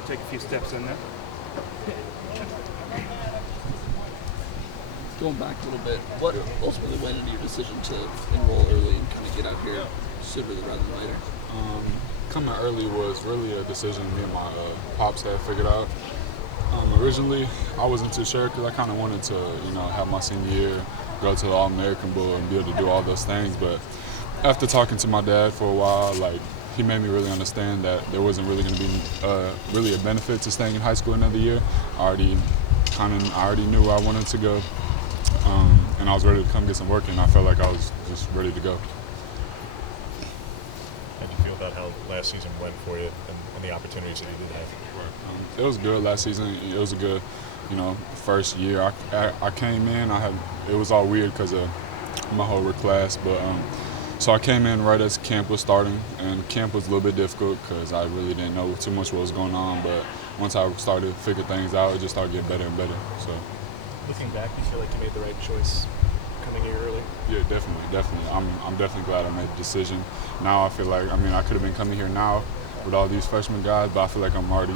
to take a few steps in there. Going back a little bit, what ultimately went into your decision to enroll early and kind of get out here sooner rather than later? Coming early was really a decision me and my pops had figured out. Originally, I wasn't too sure because I kind of wanted to, have my senior year, go to the All-American Bowl and be able to do all those things. But after talking to my dad for a while, he made me really understand that there wasn't really going to be really a benefit to staying in high school another year. I already knew where I wanted to go, and I was ready to come get some work, and I felt like I was just ready to go. How did you feel about how last season went for you and the opportunities that you did have? It was good last season. It was a good, first year. I came in. It was all weird because of my whole class, but so I came in right as camp was starting, and camp was a little bit difficult because I really didn't know too much what was going on. But once I started to figure things out, it just started getting better and better. So, looking back, do you feel like you made the right choice coming here early? Yeah, definitely. I'm definitely glad I made the decision. Now I feel like, I could have been coming here now with all these freshman guys, but I feel like I'm already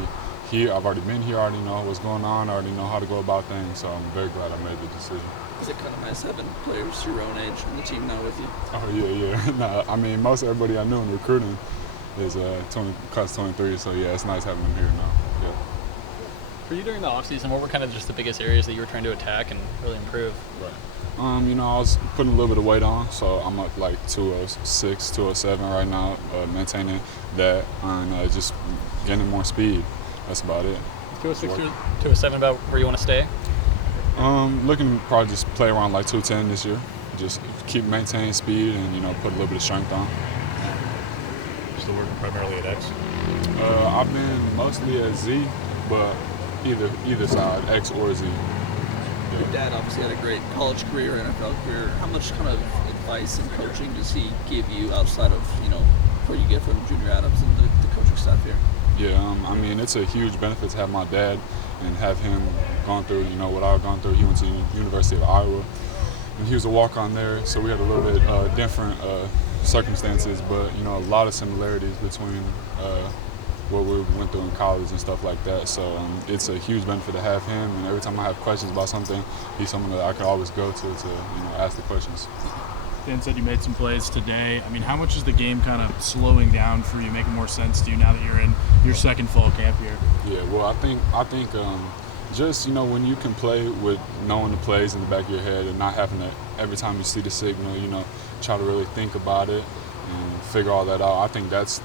here. I've already been here. I already know what's going on. I already know how to go about things. So I'm very glad I made the decision. Is it kind of nice having players your own age on the team now with you? Oh, yeah. No, most everybody I knew in recruiting is class 23, so yeah, it's nice having them here now. Yeah. For you during the offseason, what were kind of just the biggest areas that you were trying to attack and really improve? Right. I was putting a little bit of weight on, so I'm up like 206, 207 right now, maintaining that and just gaining more speed. That's about it. 206, 207, about where you want to stay? Looking to probably just play around like 210 this year. Just keep maintaining speed and, put a little bit of strength on. Still working primarily at X? I've been mostly at Z, but either side, X or Z. Yeah. Your dad obviously had a great college career, NFL career. How much kind of advice and coaching does he give you outside of, what you get from Junior Adams and the coaching staff here? Yeah, it's a huge benefit to have my dad and have him gone through, what I've gone through. He went to the University of Iowa, and he was a walk-on there, so we had a little bit different circumstances, but, a lot of similarities between what we went through in college and stuff like that. So it's a huge benefit to have him, and every time I have questions about something, he's someone that I can always go to ask the questions. Dan said you made some plays today. How much is the game kind of slowing down for you, making more sense to you now that you're in your second fall camp here? Yeah, well, I think just, when you can play with knowing the plays in the back of your head and not having to, every time you see the signal, try to really think about it and figure all that out. I think was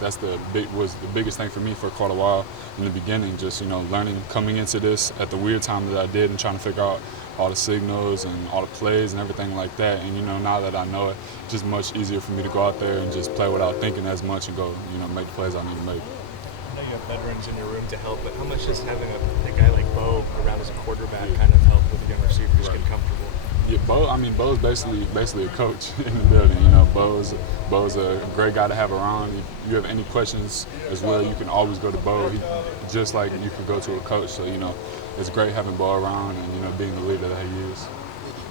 the biggest thing for me for quite a while in the beginning, just, learning, coming into this at the weird time that I did and trying to figure out all the signals and all the plays and everything like that. And, now that I know it, it's just much easier for me to go out there and just play without thinking as much and go, make the plays I need to make. I know you have veterans in your room to help, but how much does having a guy like Bo around as a quarterback kind of help with the young receivers get comfortable? Yeah, Bo's basically a coach in the building. Bo's a great guy to have around. If you have any questions as well, you can always go to Bo. Just like you could go to a coach. So, it's great having Bo around and, being the leader that he is.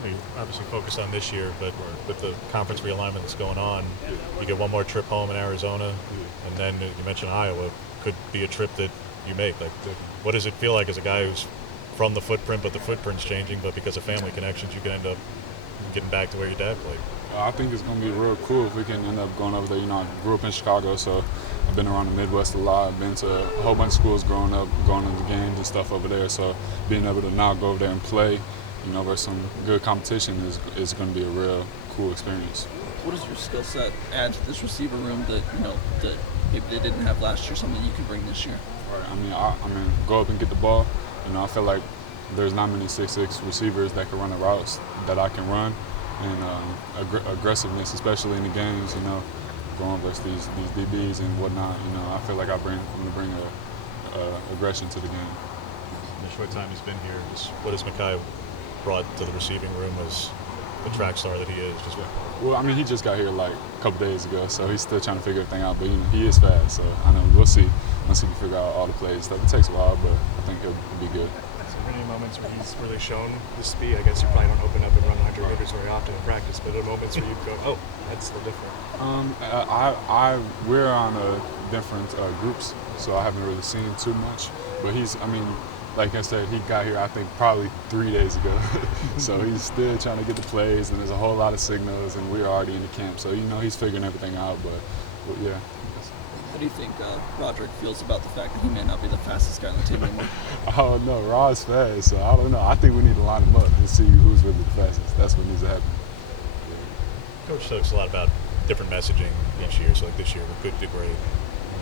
You obviously focus on this year, but with the conference realignment that's going on, you get one more trip home in Arizona, and then you mentioned Iowa. Could be a trip that you make. What does it feel like as a guy who's from the footprint, but the footprint's changing, but because of family connections, you can end up getting back to where your dad played? I think it's going to be real cool if we can end up going over there. I grew up in Chicago, so I've been around the Midwest a lot. I've been to a whole bunch of schools growing up, going to the games and stuff over there. So being able to now go over there and play, versus some good competition is going to be a real cool experience. What does your skill set add to this receiver room that that maybe they didn't have last year? Something you can bring this year? Right. Go up and get the ball. I feel like there's not many 6'6" receivers that can run the routes that I can run, and aggressiveness, especially in the games. Going versus these DBs and whatnot. I feel like I'm going to bring aggression to the game. In the short time he's been here, what has Mekhi brought to the receiving room as the track star that he is? Well, he just got here like a couple days ago, so he's still trying to figure everything out. But he is fast, so I know we'll see once he can figure out all the plays and stuff. It takes a while, but I think he'll be good. So many moments where he's really shown the speed. I guess you probably don't open up and run 100 meters very often in practice, but there are moments where you go, oh, that's the difference. We're on different groups, so I haven't really seen too much. But I mean, like I said, he got here I think probably 3 days ago. So he's still trying to get the plays, and there's a whole lot of signals, and we're already in the camp. So he's figuring everything out. But yeah. How do you think Roderick feels about the fact that he may not be the fastest guy on the team anymore? Oh no, Rod's fast. So I don't know. I think we need to line him up and see who's really the fastest. That's what needs to happen. Coach talks a lot about different messaging each year. So like this year, with good to great.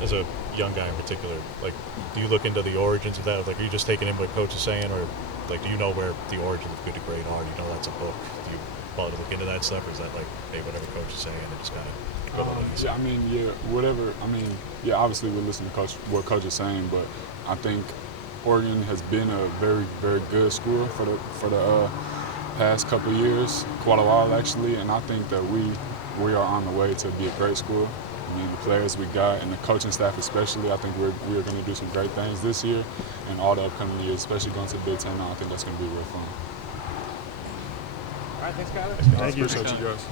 As a young guy in particular, like, do you look into the origins of that? Like, are you just taking in what Coach is saying, or like, do you know where the origins of good to great are? Do you know that's a book? Do you bother to look into that stuff, or is that like, hey, whatever Coach is saying, and just kind of go with what he's Yeah, saying? I mean, yeah, whatever. I mean, yeah, obviously we listen to what Coach is saying, but I think Oregon has been a very, very good school for the past couple of years, quite a while actually, and I think that we are on the way to be a great school. I mean, the players we got and the coaching staff especially, I think we're going to do some great things this year and all the upcoming years, especially going to the Big Ten now. I think that's going to be real fun. All right, thanks, Kyler. Thank you. Appreciate you guys.